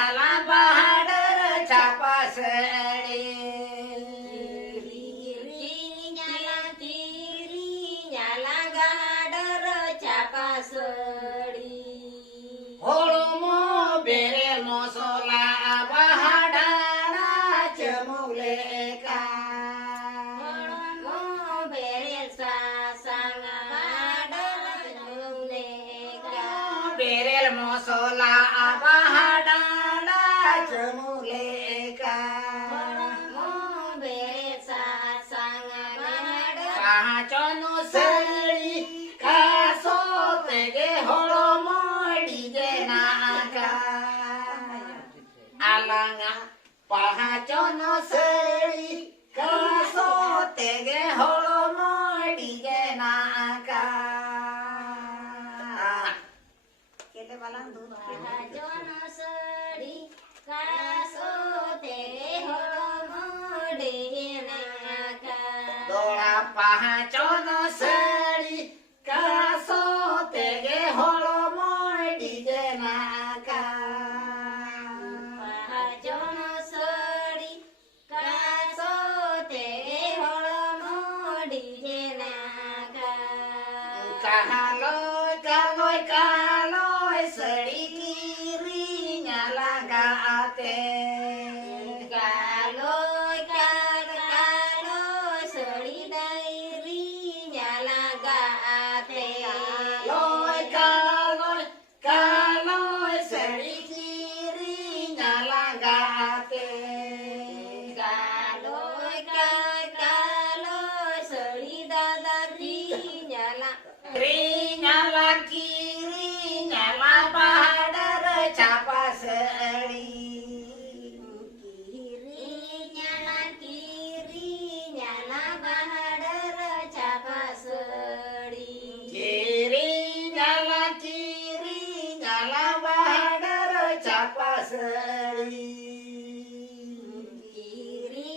nyala bahader capasedi kiri nyala gahader capasedi holomo berel mosola bahadana cemuleka holomo berel sasang gahader cemuleka berel mosola bahadana cemuleka holomo berel sasang gahader pahacono seri kasotege holomo dijenaka alanga pahacono seri kasotege holomo dijenaka kete balang tuh Pahajono sedi kasote holomo denaka dola pahacono seri kasotege holomo dijenaka Pahajono sedi kasote holomo denaka Kahaloy, kaloy, kaloy, seri kiri nyala gaate. Kaloy kaloy sedi dairi nyala gaate Loy, kaloy, kaloy, seri kiri nyala gaate. Kaloy sedi dadari nyala Kiri nyala kiri nyala bahadar capasedi. kiri nyala bahader capasedi Kiri nyala bahadar capasedi. kiri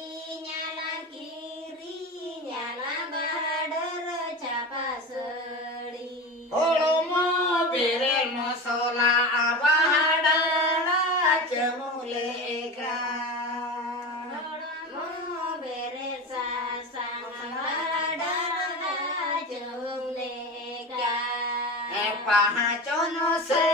nyala bahader capasedi Holomo berel mosola bahadana cemuleka. holomo beres sasang bahader jumleka Pahacono se